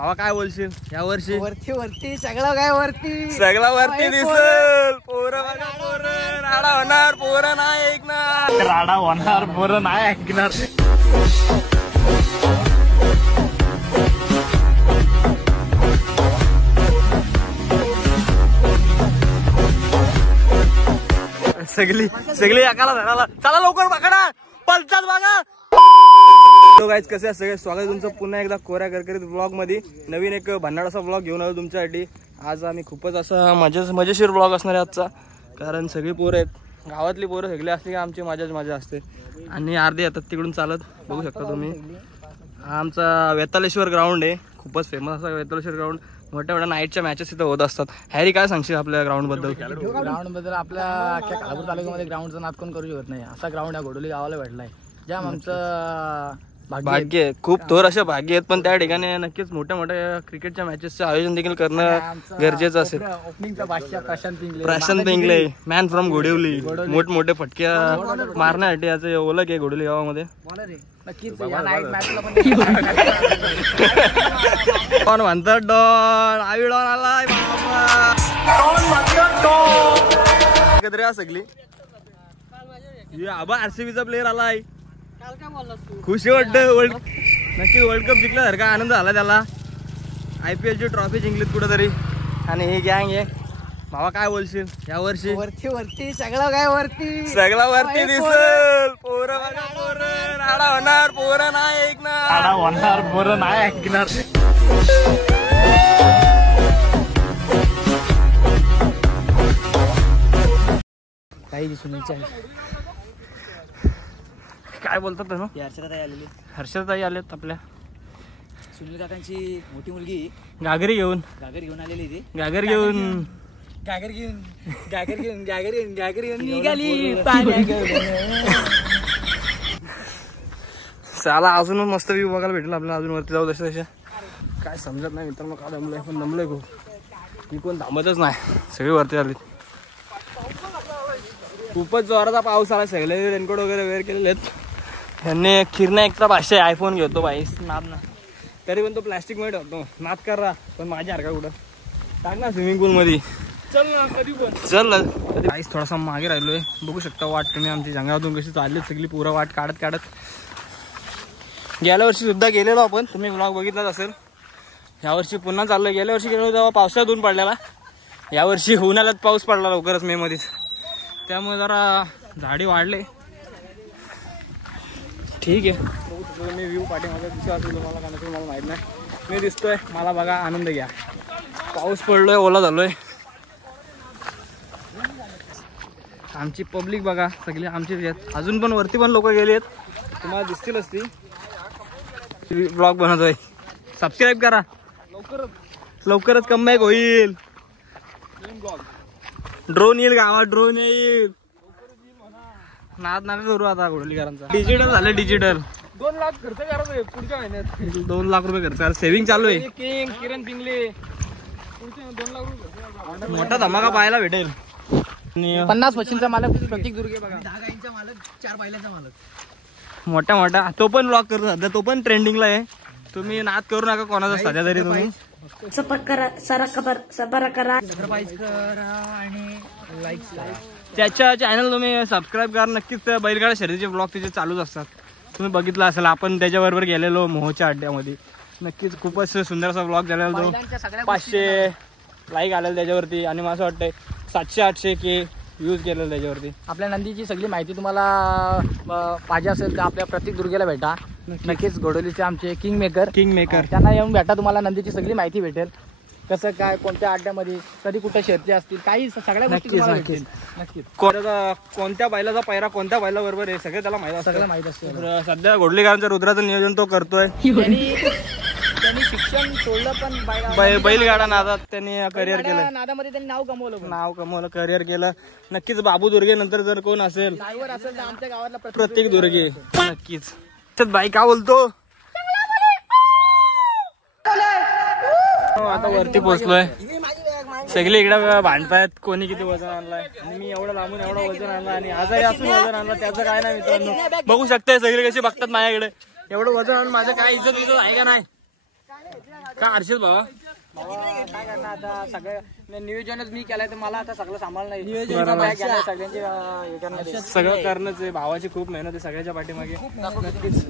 भावा काय बोलशील या वर्षी? वरती वरती सगळं काय वरती सगळं वरती दिसल. पोरं बघा पोरं, राडा होणार, पोरं नाही ऐकणार, राडा होणार, पोरं नाही ऐकणार. सगळी सगळी एकाला धराला. चला लवकर पकडा, पलतात बघा. तो गाईज कसे आहे सगळे, स्वागत तुमचं पुन्हा एकदा कोऱ्या करकरीत ब्लॉग मध्ये. नवीन एक भन्नाडाचा ब्लॉग घेऊन आलो तुमच्यासाठी. आज आम्ही खूपच असा मजेशीर ब्लॉग असणार आहे आजचा, कारण सगळी पोरं आहेत, गावातली पोरं सगळी असली की आमची मजा असते. आणि अर्धे येतात तिकडून चालत, बघू शकता तुम्ही. हा आमचा वेतालेश्वर ग्राउंड आहे, खूपच फेमस असा वेतालेश्वर ग्राउंड. मोठ्या मोठ्या नाईटच्या मॅचेस इथं होत असतात. हॅरी काय सांगशील आपल्या ग्राउंड बद्दल? ग्राउंड बद्दल आपल्या अख्ख्या कालापूर तालुक्यामध्ये ग्राउंडचा नाद कोण करू शकत नाही. असा ग्राउंड या घोडोली गावाला भेटलाय, ज्याम आमचं भाग्य खूप थोर असे भाग्य आहेत. पण त्या ठिकाणी नक्कीच मोठ्या मोठ्या क्रिकेटच्या मॅचेसचं आयोजन देखील करणं गरजेचं असेल. ओपनिंगचा बादशाह प्रशांत पिंगले, मॅन फ्रॉम घोडिवली, मोठमोठे फटक्या मारण्यासाठी याचं ओळख आहे घोडिवली गावामध्ये. कोण म्हणतात डॉन? आवी डॉन आलाय सगळी. आबा आरसीबीचा प्लेअर आलाय, खुशी वाटत. नक्की वर्ल्ड कप जिंकल्यासारखा आनंद झाला त्याला. IPL ची ट्रॉफी जिंकलीत कुठेतरी. आणि हे गँग आहे. भावा काय बोलशील या वर्षी? वरती वरती सगळं काय वरती, सगळं वरती दिसल. पोरं बघा पोरं, राडा होणार, पोरं नाही ऐकणार, राडा होणार, पोरं नाही ऐकणार. काही सुनीलच्या काय बोलतात ना? हर्षदाताई आलेली. हर्षदाताई आलेत आपल्या. सुनील काकांची मोठी मुलगी गागरी घेऊन आलेली ती. गागर घेऊन निघाली. साला अजून मस्त व्ह्यू बघायला भेटेल आपल्याला. अजून वरती जाऊ तशा काय समजत नाही मित्रांनो. का दमलंय, पण दमलंय खूप. मी कोण थांबतच नाही, सगळे वरती आले. खूपच जोराचा पाऊस आला. सगळे रेनकोट वगैरे वेअर केलेले आहेत. ह्यांनी किरणा एकटा 500 आयफोन घेतो बाई नाद ना, तरी पण तो प्लॅस्टिक मध्ये ठेवतो. नाद करा पण माझ्या हरका कुठं टाक ना स्विमिंग पूल मध्ये. चल ना कधी पण चल. काहीच थोडासा मागे राहिलोय, बघू शकता वाट तुम्ही आमची जंगलातून कशी चालली सगळी पुरा वाट काढत. गेल्या वर्षी सुद्धा गेलेलो आपण, तुम्ही ब्लॉग बघितलाच असेल. यावर्षी पुन्हा चाललोय. गेल्या वर्षी गेलो तेव्हा पावसात ऊन पडलेला. यावर्षी उन्हाळ्यात पाऊस पडला लवकरच मे मध्येच, त्यामुळे जरा झाडी वाढले. ठीक आहे, बघू शकतो मी व्ह्यू पाठीमागे दिसत असेल तुम्हाला, कारण मला माहीत नाही. मी दिसतोय, मला बघा, आनंद घ्या. पाऊस पडलोय, ओला झालोय. आमची पब्लिक बघा सगळी आमची आहेत. अजून पण वरती पण लोक गेली आहेत, तुम्हाला दिसतील असती. ब्लॉग बनवतोय, सबस्क्राईब करा. लवकरच कमबॅक होईल. ड्रोन येईल गावात, ड्रोन येईल. नाद नाही करू आता घोडलीकरांचा. डिजिटल झालं, डिजिटल. 2 लाख खर्च करायचं पुढच्या महिन्यात. 2 लाख रुपये खर्च, सेव्हिंग चालू आहे. किरण पिंगले 2 लाख रुपये मोठा धमाका पाहायला भेटेल. 50 मशीनचा मालक प्रतीक दुर्गे बघा. 10 गाईंचा मालक, 4 बैलांचा मालक. मोठा तो पण ब्लॉग करतो सध्या, तो पण ट्रेंडिंगला आहे. तुम्ही नाद करू नका कोणाचा सध्या तरी. तुम्ही त्याच्या चॅनल तुम्ही सबस्क्राईब करा नक्कीच. बैलगाडा शर्यतीचे ब्लॉग त्याचे चालूच असतात, तुम्ही बघितलं असेल. आपण त्याच्याबरोबर गेलेलो मोहच्या अड्ड्यामध्ये, नक्कीच खूपच सुंदर असा ब्लॉग झालेला. तो 500 लाईक आलेलं त्याच्यावरती, आणि मला असं वाटतंय 700-800 के यूज केलेलं त्याच्यावरती. आपल्या नंदीची सगळी माहिती तुम्हाला पाहिजे असेल तर आपल्या प्रतीक दुर्गेला भेटा. नक्कीच घोडोलीचे आमचे किंग मेकर त्यांना येऊन भेटा, तुम्हाला नंदीची सगळी माहिती भेटेल. कसं काय, कोणत्या अड्ड्यामध्ये कधी कुठे शर्ती असतील, काही सगळ्या नक्कीच. कोणत्या बैलाचा पैरा कोणत्या बैला बरोबर आहे सगळं त्याला माहिती असतं. सगळं माहित असतं. सध्या घोडलीकरांच्या रुद्राचं नियोजन तो करतोय. त्यांनी शिक्षण सोडलं पण बैलगाडा नादात त्यांनी करिअर केलं. नादामध्ये त्यांनी नाव कमवलं, करिअर केलं. नक्कीच बाबू दुर्गे नंतर जर कोण असेल ड्रायव्हर असेल तर आमच्या गावातला प्रत्येक दुर्गे. नक्कीच. बाई का बोलतो. आता वरती पोहोचलोय, सगळे इकडे भांडतायत कोणी किती वजन आणलाय. आणि मी एवढं लांबून एवढं वजन आणलं, आणि आजारी असून वजन आणलं, त्याचं काय नाही मित्रांनो. बघू शकताय सगळे कसे बघतात माझ्याकडे. एवढं वजन आणून माझं काय इज्जत आहे का नाही. का हर्षद बाबा काय करणार आता, सगळं नियोजनच मी केलंय तर मला आता सगळं सांभाळ नाही, सगळं करणंच आहे. भावाची खूप मेहनत आहे सगळ्याच्या पाठीमागे. नक्कीच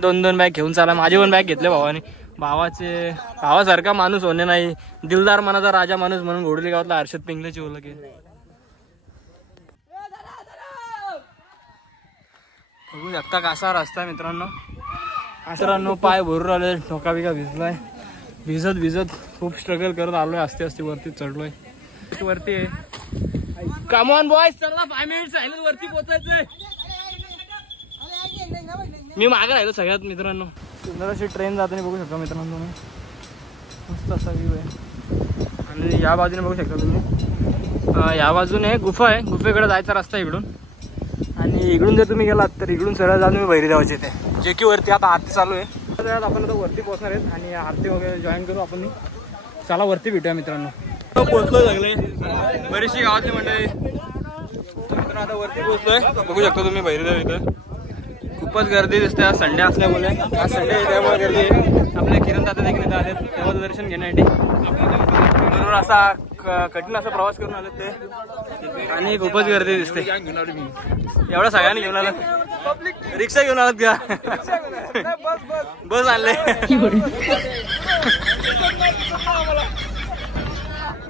2-2 बॅग घेऊन चाला. माझे पण बॅग घेतले भावाने. भावासारखा माणूस होणे नाही, दिलदार मनाचा राजा माणूस म्हणून घोडली गावातला हर्षद पिंगलेची ओळख आहे. बघू शकता कसा रस्ता मित्रांनो. पाय भरून आले, ठोका बिका भिजलाय. भिजत खूप स्ट्रगल करत आलोय. आस्ते वरती चढलोय. वरती कम ऑन बॉयज, चला 5 मिनिट्स राहिले वरती पोहोचायचंय. मी मागे राहिलो सगळ्यात मित्रांनो. सुंदर अशी ट्रेन जाताना बघू शकता मित्रांनो तुम्ही. मस्त असा व्ह्यू आहे. आणि या बाजूने बघू शकता तुम्ही, या बाजूने गुफा आहे. गुफेकडे जायचा रस्ता इकडून. आणि इकडून जर तुम्ही गेलात तर इकडून सरळ जाऊन तुम्ही भैरी देवाचे इथे, जे की वरती आता आरती चालू आहे. आपण आता वरती पोहोचणार आहेत आणि आरती वगैरे जॉईन करू आपण. चला वरती भेटूया मित्रांनो. पोहोचलोय सगळे, बरीचशी गावातली मंडळी. मित्रांनो आता वरती पोहोचलोय. बघू शकता तुम्ही भैरीदेव इथं. खूपच गर्दी दिसते आज संडे असल्यामुळे. आज संडे आहे त्यामुळे गर्दी आहे. आपले किरण दादा देखील इथं आलेत देवाचं दर्शन घेण्यासाठी. बरोबर असा कठीण असा प्रवास करून आलेत ते. आणि खूपच गर्दी दिसते. एवढं सगळ्यांनी घेऊन आलं. रिक्षा घेऊन आलात का? बस आणले.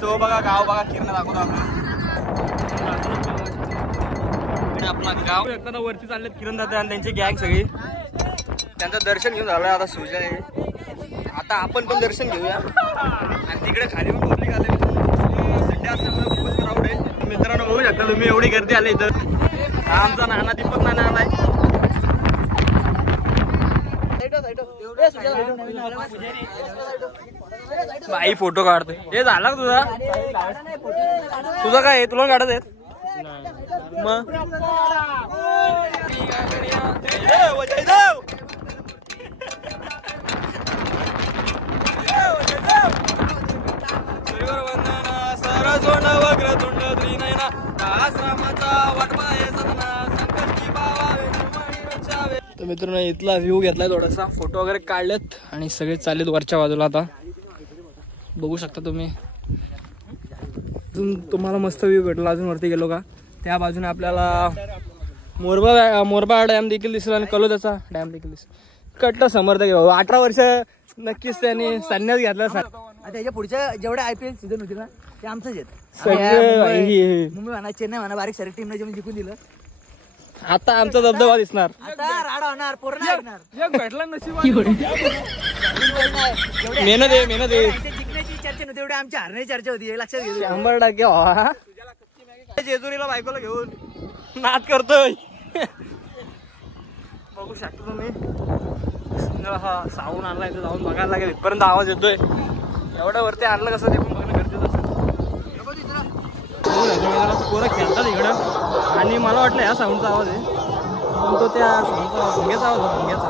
तो बघा गाव बघा, किरण दाखवतो आपला गाव. एकदा वरती चाललेत किरण दादा आणि त्यांची गँग सगळी. त्यांचं दर्शन घेऊन झालंय. आता सुजा आहे. आता आपण पण दर्शन घेऊया. आणि तिकडे खाली पण पब्लिक आले. संडे असल्यामुळे खूपच क्राऊड आहे मित्रांनो. बघू शकता तुम्ही एवढी गर्दी आली इथं. आमचा नाना दीपक नाना आलाय. बाई फोटो काढतोय. हे झाला तुझा काय तुला काढत आहेत मग. तर मित्रांनो इथला व्ह्यू घेतलाय थोडासा. फोटो वगैरे काढलेत आणि सगळे चाललेत वरच्या बाजूला. आता बघू शकता तुम्ही. अजून तुम्हाला मस्त व्ह्यू भेटला. अजून वरती गेलो का त्या बाजूने आपल्याला मोरबा डॅम देखील दिसेल आणि कलोद्याचा डॅम देखील दिसेल. कट्टर समर्थक आहे. 18 वर्ष नक्कीच त्यांनी संन्यास घेतला. त्याच्या पुढच्या जेवढे IPL सीझन होतील ना ते आमचंच आहेत. मुंबई म्हणा, चेन्नई म्हणा, बारीक सारी टीमने जेवण जिंकून दिलं. आता आमचा दबदबा दिसणार. आता राडा होणार, पूर्ण ऐकणार. भेटला नशीब. मेहनत आहे. जिंकण्याची चर्चा नव्हती, एवढी आमची हारण्याची चर्चा होती. लक्षात घेऊ. 100% जेजुरीला बायकोला घेऊन नाद करतोय. बघू शकता तुम्ही. हा साऊन आणला इथं जाऊन बघायला लागेल. इथपर्यंत आवाज येतोय. एवढ्या वरती आणलं कसं ते पण बघणं गरजेचं असेल. पोरं खेळतात इकडं आणि मला वाटलं ह्या साऊंडचा आवाज आहे पण तो त्या साऊंडचा भुंग्याचा आवाज होता. भुंग्याचा.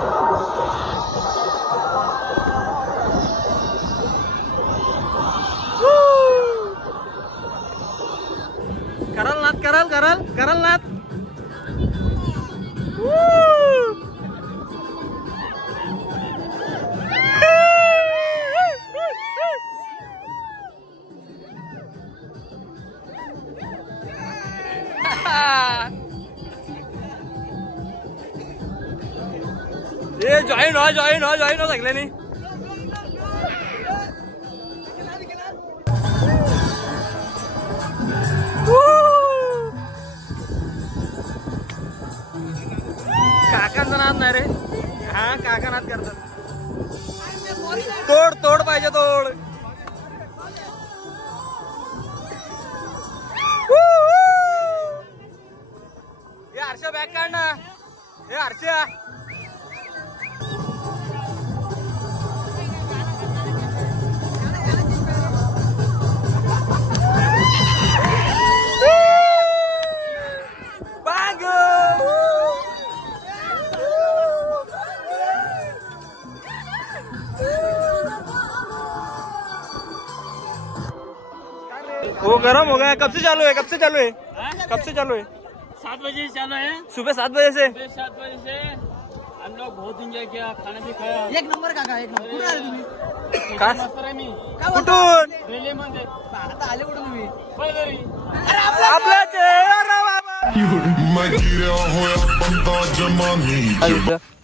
कराल नाथ. जॉईन हो सगळ्यांनी. काकांचा नाद नाही रे. हा काका नाद करतात. तोड पाहिजे तोड. हे हर्षा बॅग काढ ना. हे हर्षा वो गरम हो गया. कब से चालू है? 7 बजे चालू है. सुबह 7 बजे से. हम लोग बहुत एंजॉय किया, खाना भी खाया. एक नंबर काका, एक नंबर. कुठे आले तुम्ही? काय कुठून रेल्वेमध्ये. आता आले कुठे तुम्ही?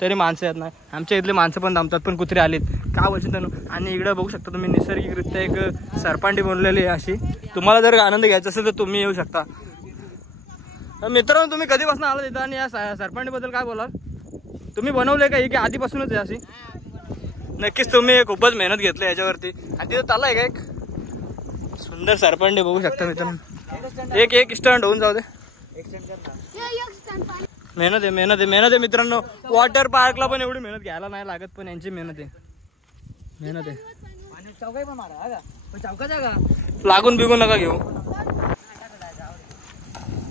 तरी माणसं आहेत ना, आमच्या इथले माणसं पण थांबतात, पण कुत्रे आलेत का बोलशील त्यांना. आणि इकडे बघू शकता तुम्ही नैसर्गिकरित्या एक सरपांडी बनलेली आहे अशी. तुम्हाला जर आनंद घ्यायचा असेल तर तुम्ही येऊ शकता. मित्रांनो, तुम्ही कधीपासून आला तिथं आणि या सरपांडी बद्दल काय बोलाल? तुम्ही बनवले का ही की आधीपासूनच आहे अशी? नक्कीच तुम्ही खूपच मेहनत घेतली याच्यावरती. आणि तिथं चाललाय का एक सुंदर सरपांडी बघू शकता मित्रांनो. एक स्टंट होऊन जाऊ दे. मेहनत आहे मित्रांनो. वॉटर पार्कला पण एवढी मेहनत घ्यायला नाही लागत, पण यांची मेहनत आहे. चौकाई पण मारा पण चौकाचा का लागून बिगून नका घेऊ.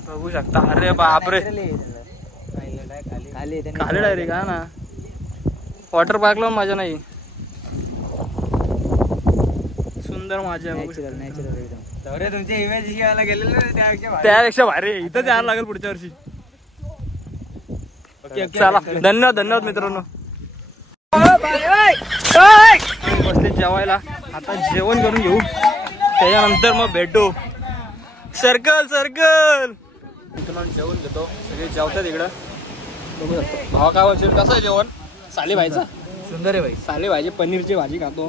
बघू शकता. अरे बापरे, खाली डायरेक्ट. हा ना, वॉटर पार्कला मजा नाही. सुंदर मजा आहे. तुमचे इमेज घ्यायला गेलेले त्यापेक्षा भारी इथं यायला लागेल पुढच्या वर्षी. चला, धन्यवाद मित्रांनो. बसले जेवायला. आता जेवण करून घेऊ, त्याच्यानंतर मग भेटू. सर्कल मित्रांनो जेवण घेतो. सगळे जेवतात इकडं बघू शकतो. भावा काय वाटतं कसं आहे जेवण? साली भाईचं सुंदर आहे भाई. साली भाजी, पनीरची भाजी खातो.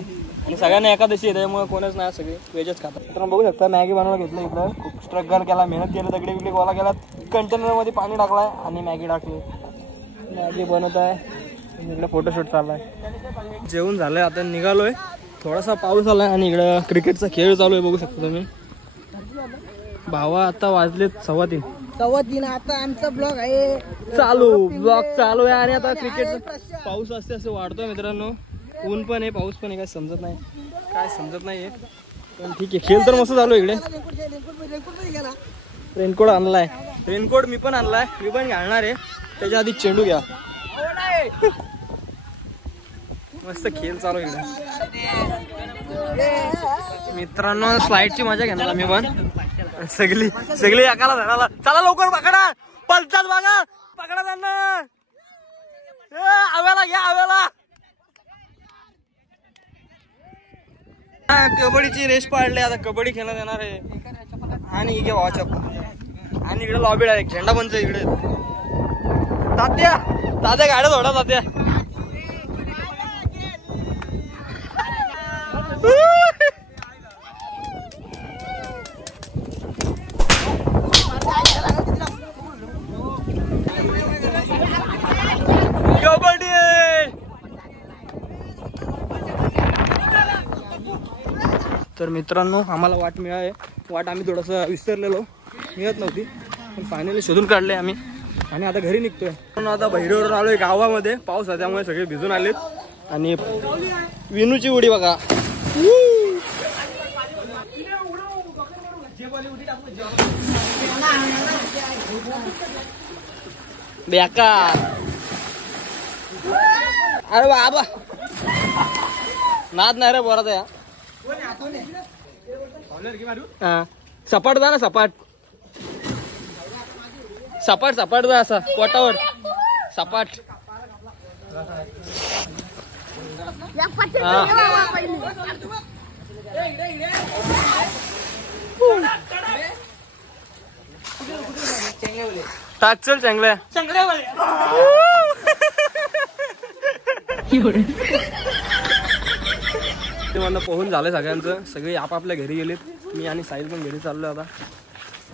आणि सगळ्यांना एकादशी आहे त्यामुळे कोणच नाही, सगळे व्हेजच खातात. मित्रांनो बघू शकता मॅगी बनवायला घेतलं इकडं. खूप स्ट्रगल केला, मेहनत केली, दगडी बिगडी गोळा केला, कंटेनरमध्ये पाणी टाकलाय आणि मॅगी टाकली. मॅगी बनवत आहे. इकडे फोटोशूट चाललाय. जेवण झालंय, आता निघालोय. थोडासा पाऊस आलाय आणि इकडं क्रिकेटचा खेळ चालू आहे बघू शकता तुम्ही. भावा आता वाजलेत 3:15. आता आमचा ब्लॉग आहे ब्लॉग चालू आहे. आणि आता क्रिकेटचा पाऊस असते असं वाढतोय मित्रांनो. ऊन पण आहे, पाऊस पण आहे, काय समजत नाहीये. पण ठीक आहे, खेळ तर मस्त चालू आहे इकडे. रेनकोट आणलाय. रेनकोट मी पण आणलाय, मी पण घालणार आहे. त्याच्या आधी चेंडू घ्या. मस्त खेळ चालू आहे मित्रांनो. स्लाइडची मजा घेणार मी पण. सगळी एकाला धराला. चला लवकर पकडा, पलतात बघा, पकडा त्यांना. आव्याला घ्या, आव्याला. कबड्डीची रेस पाडली, आता कबड्डी खेळण्यात येणार आहे. आणि इकडे वॉचअप आणि इकडे लॉबी डायरेक्ट झेंडा पंच इकडे. तात्या गाड्या थोडा तात्या. कबड्डी. तर मित्रांनो आम्हाला वाट मिळाली. वाट आम्ही थोडंसं विसरलेलो, मिळत नव्हती, पण फायनली शोधून काढले आम्ही. आणि आता घरी निघतोय. पण आता बहिरीवरून आलोय गावामध्ये. पाऊस आहे त्यामुळे सगळे भिजून आलेत. आणि विनूची उडी बघा. बेकार. अरे बाबा, नाद नाही रे बोराचा या. सपाट जा ना, सपाट जा असा पोटावर सपाट. टाक चल चांगलं. मला पोहून झालंय सगळ्यांचं. सगळे आपापल्या घरी गेलेत. मी आणि साहिल पण घरी चाललोय आता.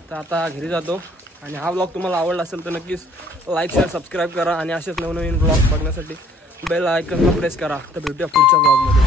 तर आता घरी जातो. आणि हा ब्लॉग तुम्हाला आवडला असेल तर नक्कीच लाईक शेअर सबस्क्राईब करा. आणि असेच नवनवीन ब्लॉग बघण्यासाठी बेल आयकॉनला प्रेस करा. तर भेटूया पुढच्या ब्लॉगमध्ये.